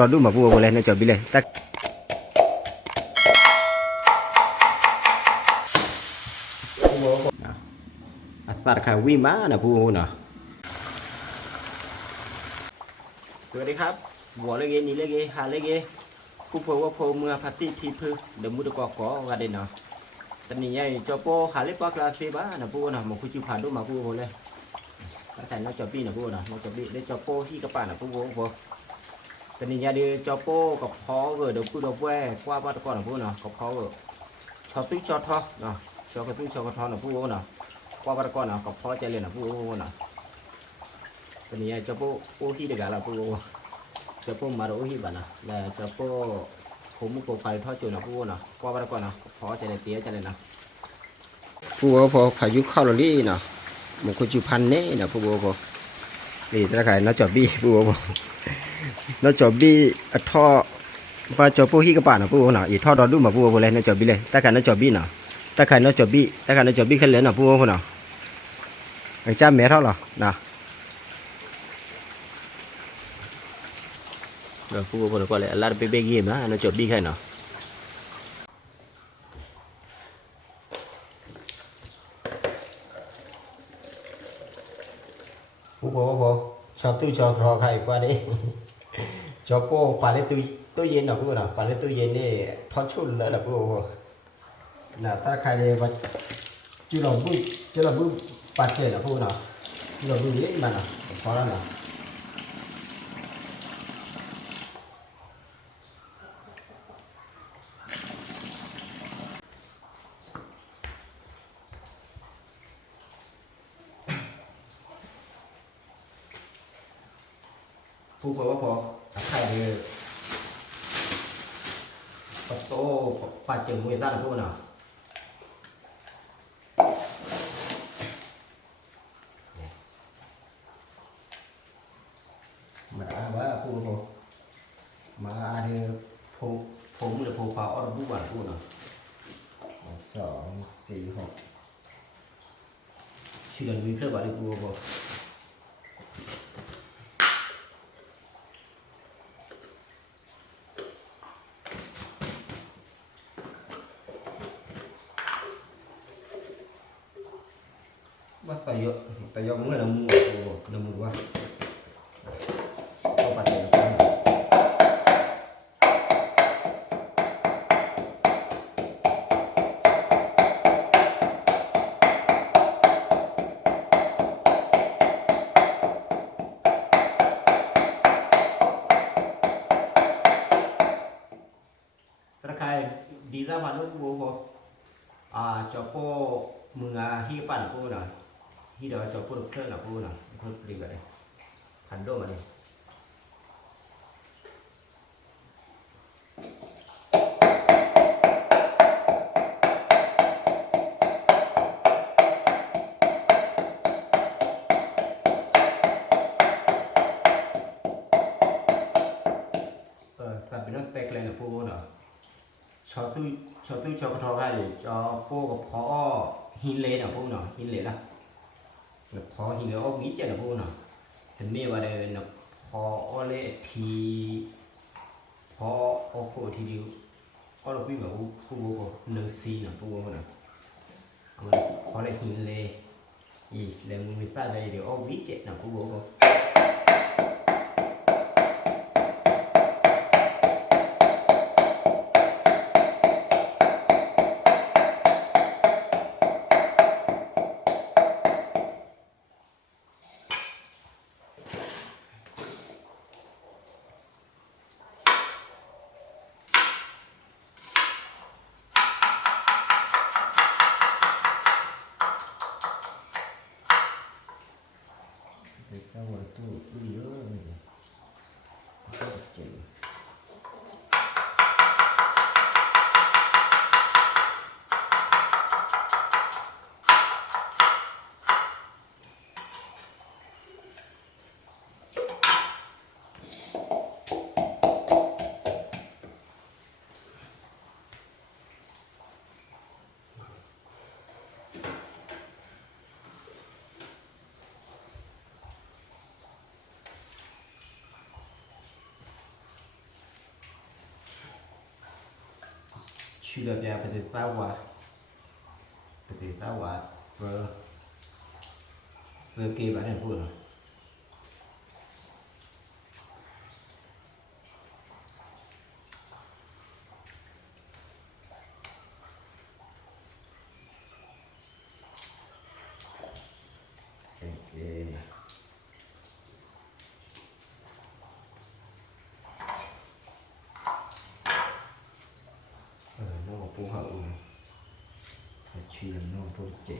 รอดูมาพูดอะไรในจอบิเลยตักอัตราคาวิมานะพูดเนาะสวัสดีครับหัวเลยนี่เลยหาเลยผู้พูดว่าพูดเมื่อพัติทีพื้นเดี๋ยวมุดกอกอกันเด่นเนาะตอนนี้ยัยจอโปหาเล็กปากลาเซบ้านะพูดนะมันคุยจิผ่านดูมาพูดเลยแต่นอกจอบีนะพูดนะนอกจอบีได้จอโปที่กระป๋านะพูดตอนนี้ยัยเดี๋ยวจอโปกับคอเดี๋ยวพูดเอาแหวกว่าบ้านตะกอนนะพูดนะกับคอชอตุ้ยชอทอเนาะชอกระตุ้ยชอกระทอนะพูดนะว่าบ้านตะกอนนะกับคอใจเลยนะพูดนะตอนนี้ยัยจอโปโอที่เด็กอะไรพูดจอโปมาโอที่บ้านนะแล้วจอโปผมมุกไปทอดจุนะพูดนะว่าบ้านตะกอนนะคอใจเลยเตี้ยใจเลยนะพูดพอพายุเข้าเราลี่เนาะมันคุยจุพันเนี่ยนะพูดพอนี่ตะไคร้น้าจอบบี้พูดพอน้าจอบบี้ท่อปลาจอบปูฮีกระป๋านะพูดนะอีท่อดอดูมาพูดพอเลยน้าจอบบี้เลยตะไคร้น้าจอบบี้เนาะตะไคร้น้าจอบบี้ตะไคร้น้าจอบบี้ขึ้นเลยนะพูดพอเนาะไอ้จ้าแม่เท่าหรอนะเดี๋ยวพูดพอเลยก็เลยลาดไปเบกยิ้มนะน้าจอบบี้แค่เนาะพูดพอชอบตู้ชอบรอใครกว่านี้ชอบโป้ปลาเล็กตู้เย็นนะพูดนะปลาเล็กตู้เย็นนี่ทอดชุนเลยนะพูดนะถ้าใครว่าจุดเราบุ้งปลาเจ๋นะพูดนะจุดเราบุ้งเยอะมันนะพอแล้วนะพูดว่าพอใครปลาโตปลาเจ๋งมวยด้านพูดนะมาว่าพูดมาเดี๋ยวผมเดี๋ยวผมพาออร์บูวันพูดนะ2 4 6ชื่อเรื่องวิเคราะห์บาลีพูดว่าแต่ยอมเมื่อน้ำมือว่าเอาปัดเลยตะไคร้ดีซ่ามาด้วยพูดจอโป้มือฮีปั่นพูดนะฮีเดี๋ยวจอโป้เครื่องนะพูดนะพูดดีกว่าเลยพันโดมาเลยสับเป็นนักเตะเลยนะพูดนะชอตุ้ยชอกระทอไก่จอโป้กับพอหินเลนะพูดนะหินเลละแล้วพอหินเลออกมิเจนะพูดนะเห็นมีว่าได้นะพอเลทีพอโอ้โหทีเดียวก็เราพี่แบบพูดว่าหนึ่งซีนะพูดว่านะพอเลหินเลอีแล้วมึงมีป้าได้เดี๋ยวออกมิเจนะพูดว่าเอาตู้เยอะเลยเจ๋ง chui được ra phải tao quả vừa kia bán này vừa rồi nó có phù hợp phải truy làm nó phù chế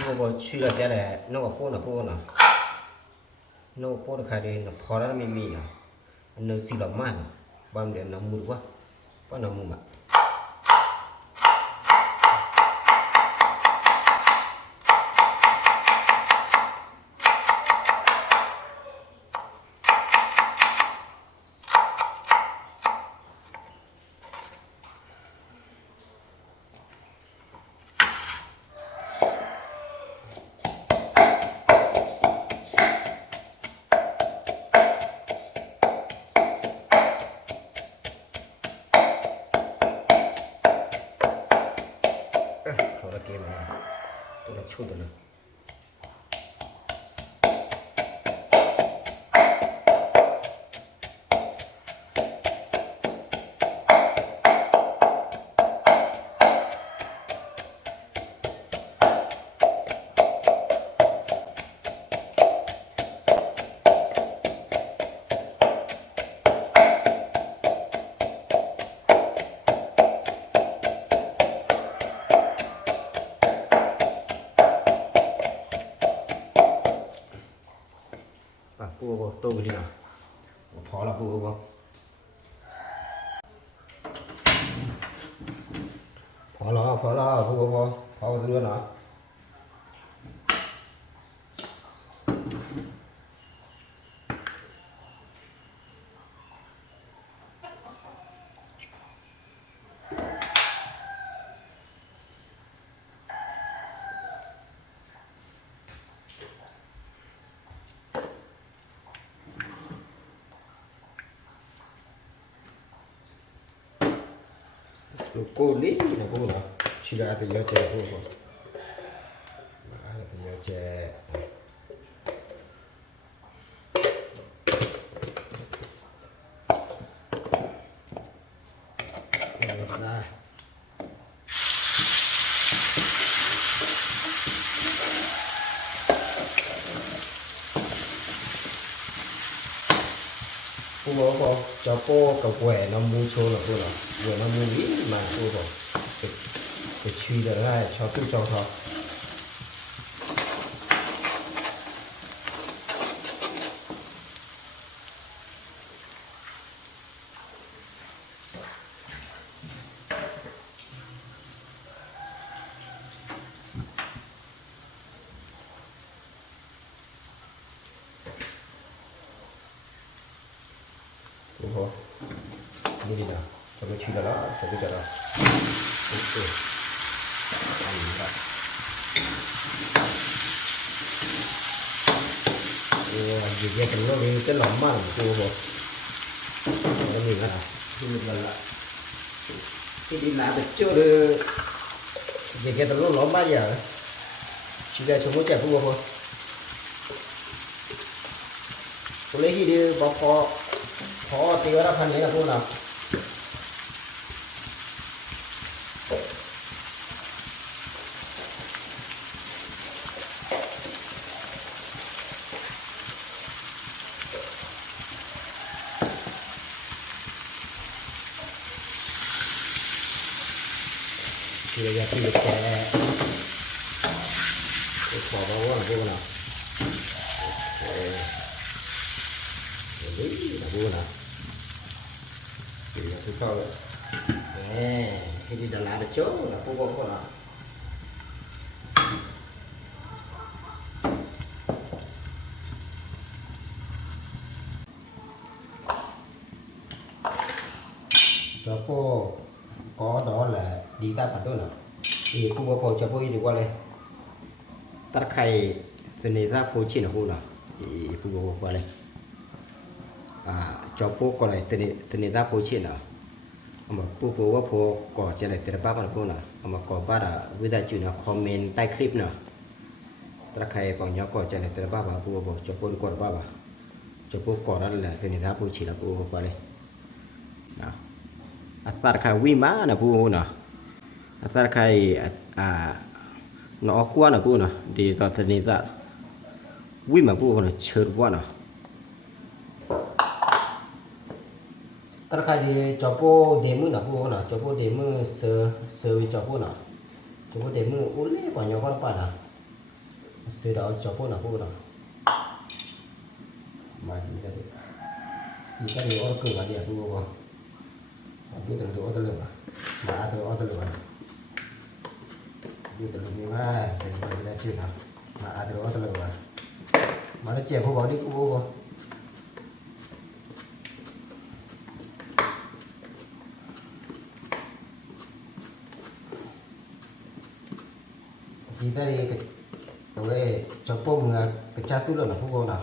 nó có truy là cái này nó có phô nào nó phô được khai đây nó phò nó mì nào nó xì lỏng man băm để nó mượt quá có nó mượt mà tôi là chua rồi bùa tôi đi nào khó là bùa không khó là bùa không khó đưa nào cô lý là cô nào chỉ là từ giờ chè cô từ giờ chè ra cô bảo cô cho cô cầu quẻ nó mua xô là cô nào vừa nó mua ít mà cô rồi để truy được ra cho tôi cho thôi đúng không như thế nào cho cái truy đó cho cái đó ok ăn vậy vì vậy thì nó đi cái lòng mà cô rồi nó nhìn là thì mình là cái đi lại được chưa được vì cái nó lỏng bao giờ chỉ là xuống cái chè phù thôi tôi lấy gì đi bóc khó thì nó phần này là cô nào thì bây giờ khi được chè bỏ vào là vô nào đấy là vô nào thì là tôi coi khi đi Đà Lạt được chỗ là cô có nào cho cô có đó là đi ta bản đó là thì cô có cho cô đi qua đây tắt khay bên này ra cô chỉ là cô nào thì cô có qua đây cho cô còn lại tên này ra cô chỉ nào mà cô có có chỉ là tên bác là cô nào mà có bác là với đại chúng là comment ใต้ clip nàoตะไคร้ของยอก่อใจในแต่บ้าบ่าปูบอกจะปูก่อนบ้าบ่าจะปูก่อนนั่นแหละเป็นท่าปูฉีดแล้วปูไปเลยนะตะไคร้วิ่งมานะปูนะตะไคร้นอกกว่านะปูนะดีตอนนี้จะวิ่งมาปูนะเชิดว่านะตะไคร้ดีจะปูเดมือนะปูนะจะปูเดมือเสือวิจะปูนะจะปูเดมืออุ้ยกว่ายอก่อนป่ะนะซื้อเราจะพูดนะพูดนะมาดีกันดิดีกันดีอ้อเกิดมาเดียวพูดว่าพูดถึงตัวอ้อตะลึงอ่ะมาตัวอ้อตะลึงอ่ะพูดถึงนี่ว่าเป็นคนที่ได้ชื่อนะมาตัวอ้อตะลึงอ่ะมาแล้วเจ็บพูดบอกดิพูดว่าดีกันดีกันrồi cho bông cái cha tu là không có nào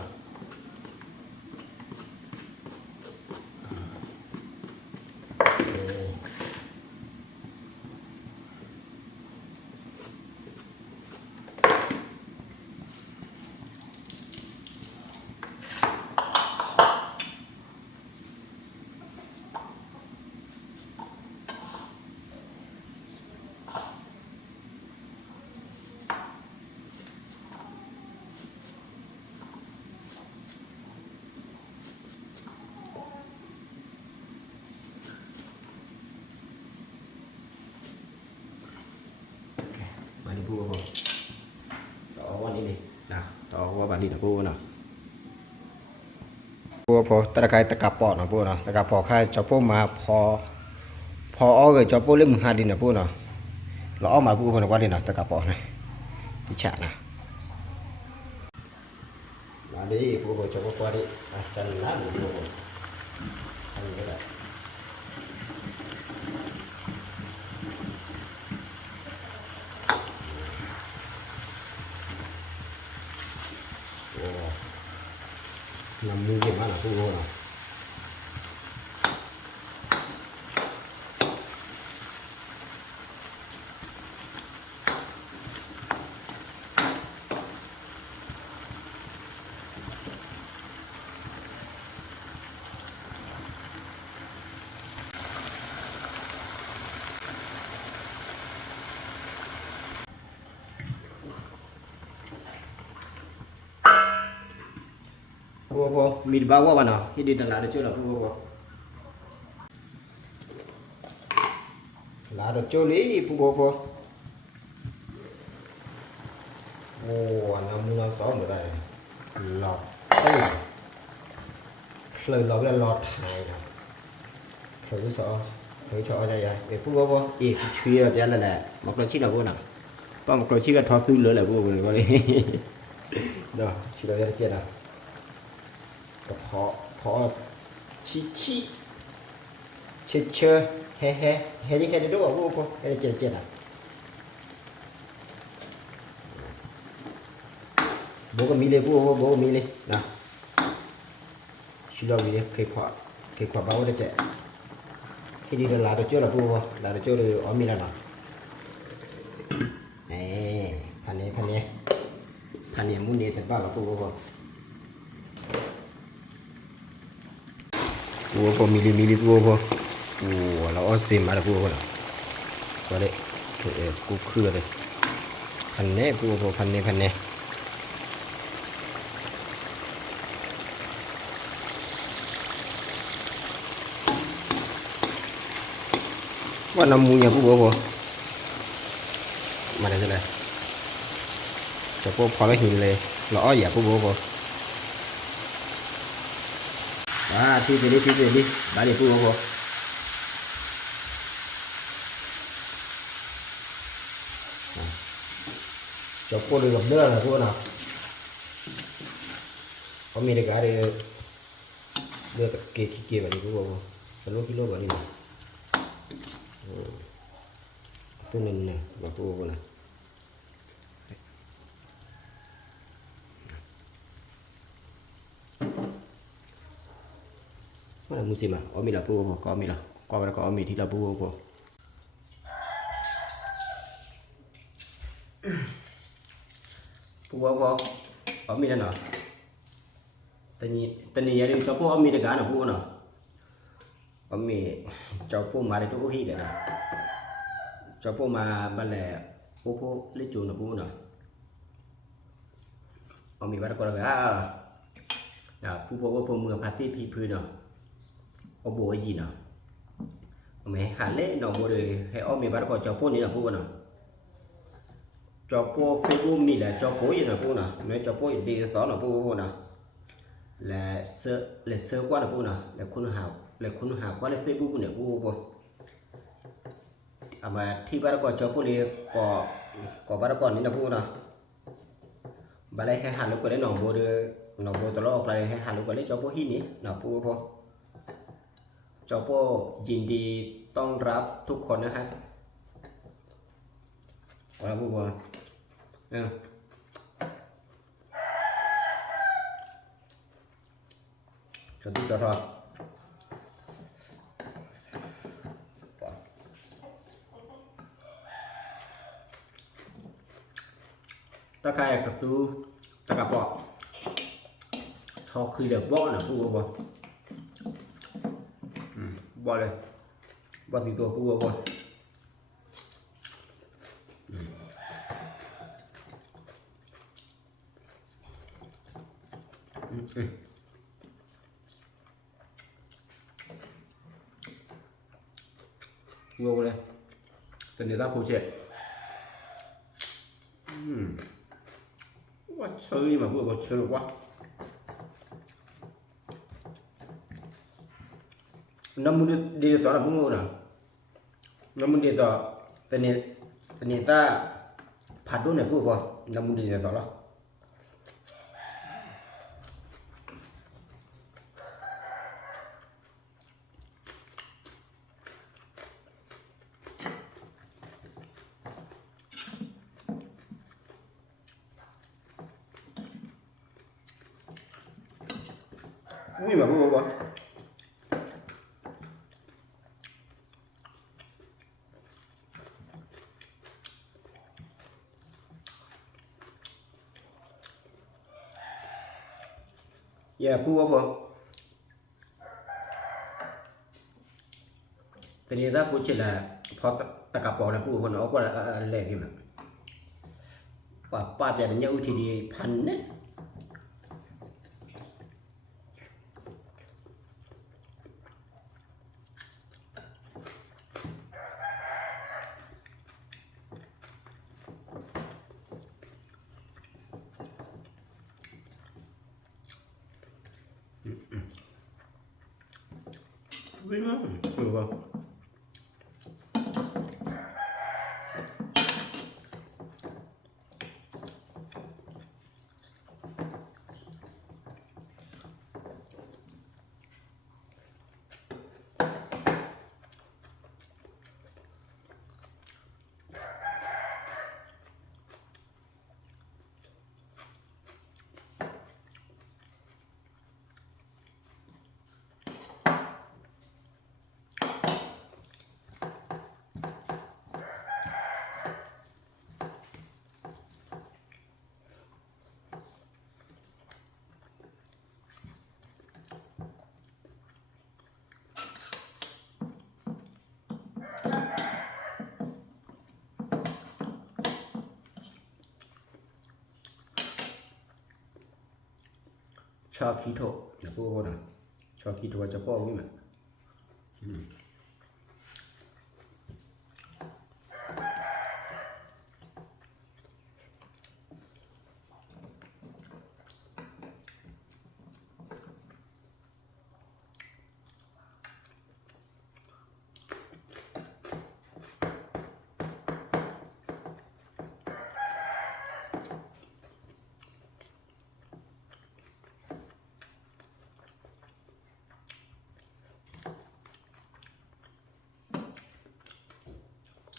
đi vua không tỏ qua đi nào tỏ qua bản đi là vua nào vuaพอตะไคร้ตะกะปอนะพวกนะตะกะปอค่ายจะพวกมาพออ้อเลยจะพวกเล่มหาดินนะพวกนะเราอ้อมาพวกคนว่าดินะตะกะปอนะที่ฉะนะมาดิพวกจะพวกว่าดิจันน้ำอยู่พวกทำก็ได้nằm mua gì mà là cô nào po mi bawa mana ini dah lada cola po lada coli po oh namun sao nữa đây lọt đây lời lọt là lọt này nè thử sợ thử cho đây vậy để po ý chia ra là một loại chi nào po nào có một loại chi là thoa khứ lửa là po rồi có đi rồi chỉ là cái chuyện nàoพอชิเชเฮนี่แค่ดูว่าพวกเฮเจนะบอกก็มีเลยพวกบอกก็มีเลยนะชิลล์มีเคยพอบ้าได้เจ๊ที่ดีเลยลาดเจ้าละพวกลาดเจ้าเลยอ๋อมีแล้วนะพันนี้มุ้งเนี่ยเป็นบ้าละพวกvua po mili vua po là ở xem mà là vua rồi qua đây cú khưa đây phần nè vua po phần nè qua nằm mua nhà vua po mà đây này cho po phò nó hình lên lõ giả vua po thì về đi bà để phu không cho cô được gặp đứa là cô nào có mình được cái để đưa kia vào đi cô không lúc kilo vào đi ตัวนึงเนี่ยมาพูดนะmana musim ah omi la pu ko omi la ko omi thi la pu ko pu ko omi la no tani ya đi cho pu omi de ga na pu no omi cho pu ma de tu hi de na cho pu ma ba le pu le chu na pu no omi ba ko la ga pu pu mưa party pi pu no o bộ gì nào mày hẳn lẽ nó mua được hay ông mày bắt có cho phone này là phone nào cho phone Facebook mi là cho phone gì là phone nào nói cho phone đi đó là phone nào là sơ qua là phone nào là khuôn hào qua là Facebook này phone mà thi bắt có cho phone này có bắt còn này là phone nào bà đây hay hẳn lúc cái đấy nó mua được nó mua tao lo cái hay hẳn lúc cái đấy cho phone hi nhỉ là phoneจอโปยินดีต้อนรับทุกคนนะครับว่าผู้ว่าจดที่จอทอตะกายกับตู้ตะกะปอทอคือเดือบบ่อนะผู้ว่าบ่เลยบ่ติดตัวผู้บ่vô lên tình người ta phụ trệ quá chơi mà vừa chơi được quá nó muốn đi đó là muốn nào nó muốn đi đó tình người ta phạt đôi này vừa qua nó muốn đi đó đó ui mà vừa qua pu apa ternyata pu là phó tất cả bỏ là pu nó có là lệ gì mà và ba giờ nhau thì điพันđấy vui lắm được không cho khí thổ là cô nào cho khí thổ cho cô ấy mà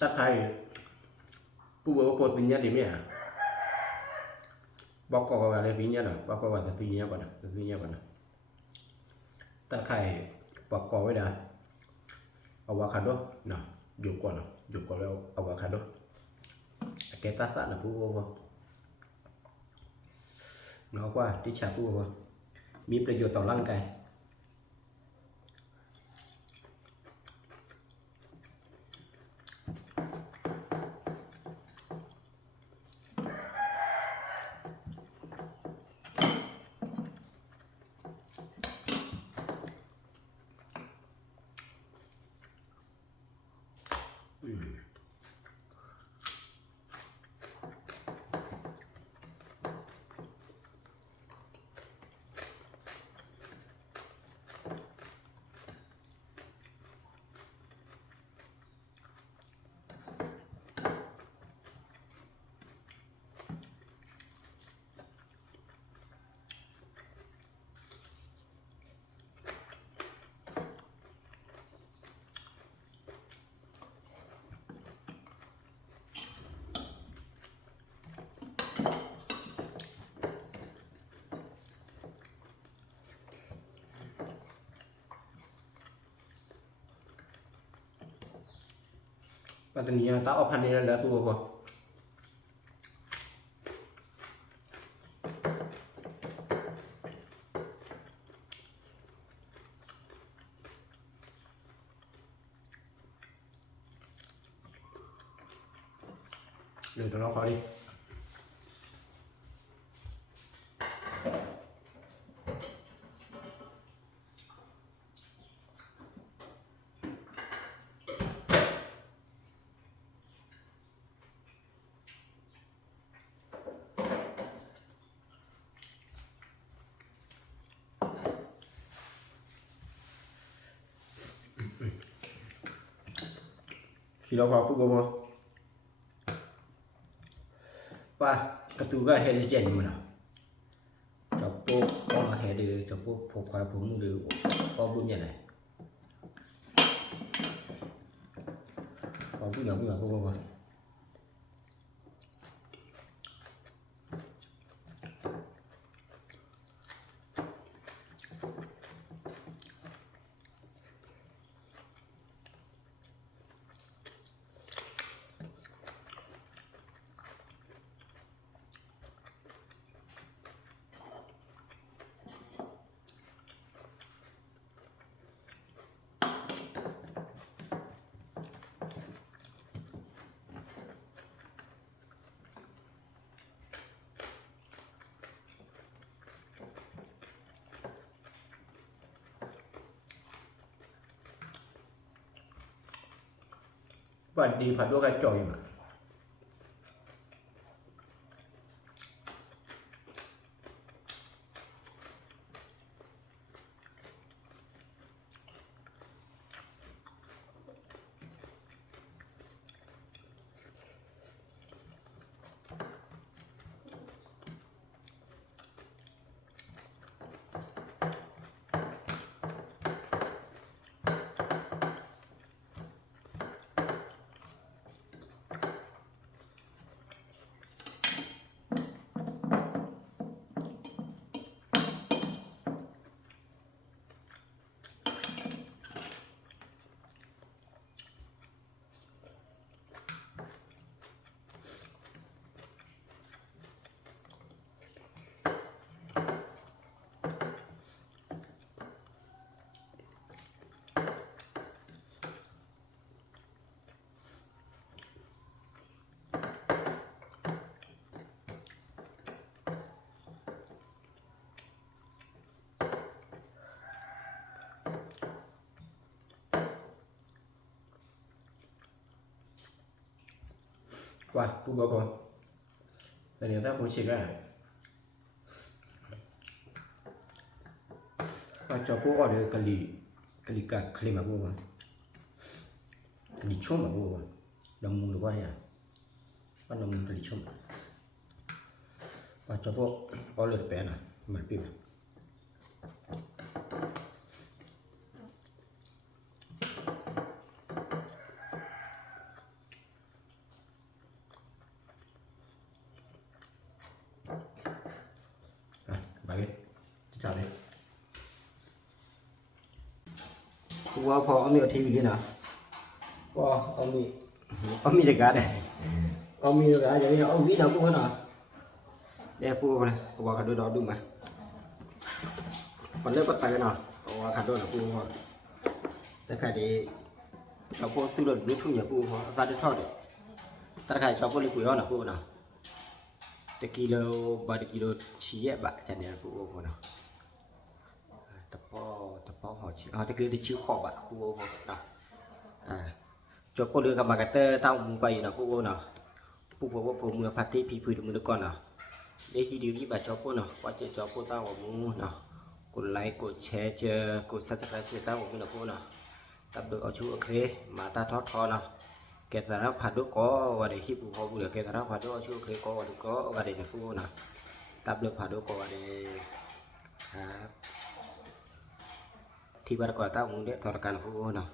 ตะไคร้ผู้ว่าโปรตีนเนี่ยดีไหมอ่ะบอกก่อนอะไรปีนี้นะบอกก่อนแต่ปีนี้ก่อนนะปีนี้ก่อนนะตะไคร้บอกก่อนไว้นะอะวาคาโดนะอยู่ก่อนนะอยู่ก่อนแล้วอะวาคาโดแกตาสะนะผู้ว่าnó quaที่ชาพูว่ามีประโยชน์ต่อร่างกายปัตตานีตาอภันนี่แล้วตัวบ่เดี๋ยวเราขอดิที่เราขอปุ๊บบ่ป่ะกระตูก็เฮดเจนมันอ่ะจับปุ๊บก็เฮดจับปุ๊บพกควายผมดูก็บุญยังไงก็บุญอย่างปุ๊บบ่ วันดีผัดด้วยกระจอยมาว่าปุ๊บบ่แต่เนี่ยถ้าผมเช็คได้ก็จะพวกออเดอร์กะลีกาเคลมมาปุ๊บกะลีช่วงมาปุ๊บดำมุงหรือว่าเนี่ยว่าดำมุงกะลีช่วงว่าจะพวกออเดอร์แปะน่ะเหมือนปิ๊บ ว่าพอเอามีเอาทีวีกินเหรอพอเอามีแต่การเอามีแต่การอย่างนี้เอาวินาปูเหรอเดี๋ยวปูเลยปูว่าขัดดูมามันเริ่มปัดไปกันเนาะปูว่าขัดดูนะปูพอแต่ใครดีเราปูซื้อรถรุ่นทุ่งอย่าปูพอตาได้ทอดแต่ใครชอบปูเลยคุยนะปูเนาะแต่กิโลบาทกิโลชี้แยบะจันเนี่ยปูพอเนาะตะปอหอชิเอาแต่คือได้ชิวขอบบะปูพอเนาะจบปูเรือกับมากระเตอร์เต้ามุงไปนะปูเนาะปูพอว่าปูมือพัดที่พีพื้นมือก่อนเนาะđể khi điều gì bà cho cô nào qua chơi cho cô tao vào mua nào cô like cô share chơi cô subscribe chơi tao vào là cô nào tập được ở chỗ ok mà ta thoát khó nào kẹt ra nó phạt đốt có và để khi phụ hộ được kẹt ra nó phạt đốt ở chỗ ok có và được có và để là cô nào tập được phạt đốt có và để thì bà có tao muốn để thọ cả là cô nào